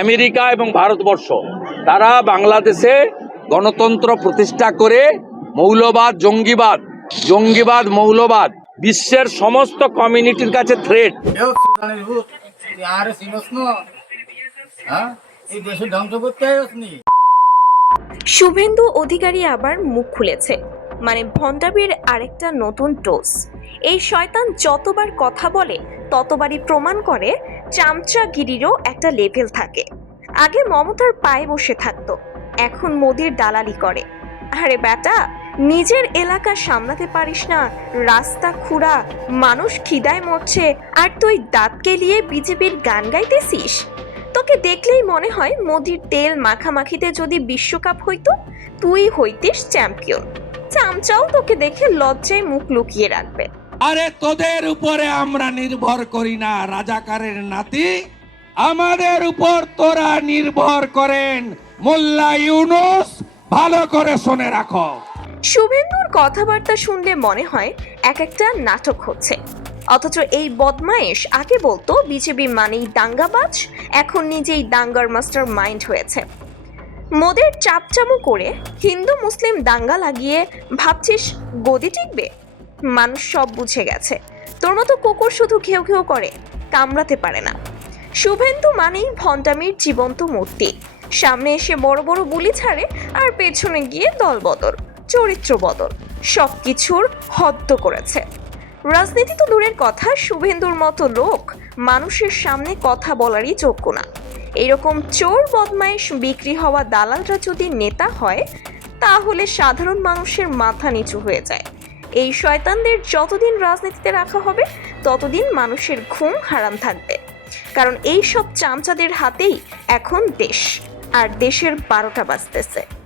America এবং ভারতবর্ষ তারা বাংলাদেশে গণতন্ত্র প্রতিষ্ঠা করে মৌলবাদ জঙ্গিবাদ জঙ্গিবাদ মৌলবাদ বিশ্বের সমস্ত কমিউনিটির কাছে থ্রেট হ্যাঁ? শুভেন্দু অধিকারী আবার মুখ খুলেছে মানে ভণ্ডাবির আরেকটা নতুন টোস এই শয়তান যতবার কথা বলে ততবারই প্রমাণ করে চামচাগিরিরও একটা লেভেল থাকে। আগে মমতার পায়ে বসে থাকতো, এখন মোদির দালালি করে। আরে বেটা নিজের এলাকা সামলাতে পারিস না, রাস্তা খুঁড়া, মানুষ খিদায় মরছে, আর তুই দাঁত কেলিয়ে বিজেপির গান গাইতেছিস? তোকে দেখলেই মনে হয় মোদির তেল মাখামাখিতে যদি বিশ্বকাপ হইতো, তুই হইতিস চ্যাম্পিয়ন। চামচাও তোকে দেখে লজ্জায় মুখ লুকিয়ে রাখবে। আরে তোদের উপরে আমরা নির্ভর করি না, রাজাকারের নাতি। আমাদের উপর তোরা নির্ভর করেন। মোল্লা ইউনুস, ভালো করে শুনে রাখো। শুভেন্দুর কথাবার্তা শুনলে মনে হয় এক একটা নাটক হচ্ছে। অথচ এই বদমায়েশ আগে বলতো, বিজেপি মানেই দাঙ্গাবাজ, এখন নিজেই দাঙ্গার মাস্টার মাইন্ড হয়েছে। মোদের চাপচামু করে হিন্দু মুসলিম দাঙ্গা লাগিয়ে ভাবছিস গদি টিকবে? মানুষ সব বুঝে গেছে। তোর মতো কুকুর শুধু ঘেউ ঘেউ করে, কামড়াতে পারে না। শুভেন্দু মানেই ভণ্ডামির জীবন্ত মূর্তি। সামনে এসে বড় বড় বুলি ছাড়ে আর পেছনে গিয়ে দলবদল চরিত্র বদল সব কিছুর হদ্দ করেছে। রাজনীতি তো দূরের কথা, শুভেন্দুর মতো লোক মানুষের সামনে কথা বলারই যোগ্য না। এরকম চোর বদমাইশ বিক্রি হওয়া দালালরা যদি নেতা হয়, তাহলে সাধারণ মানুষের মাথা নিচু হয়ে যায়। এই শয়তানদের যতদিন রাজনীতিতে রাখা হবে, ততদিন মানুষের ঘুম হারাম থাকবে। কারণ এই সব চামচাদের হাতেই এখন দেশ, আর দেশের বারোটা বাজতেছে।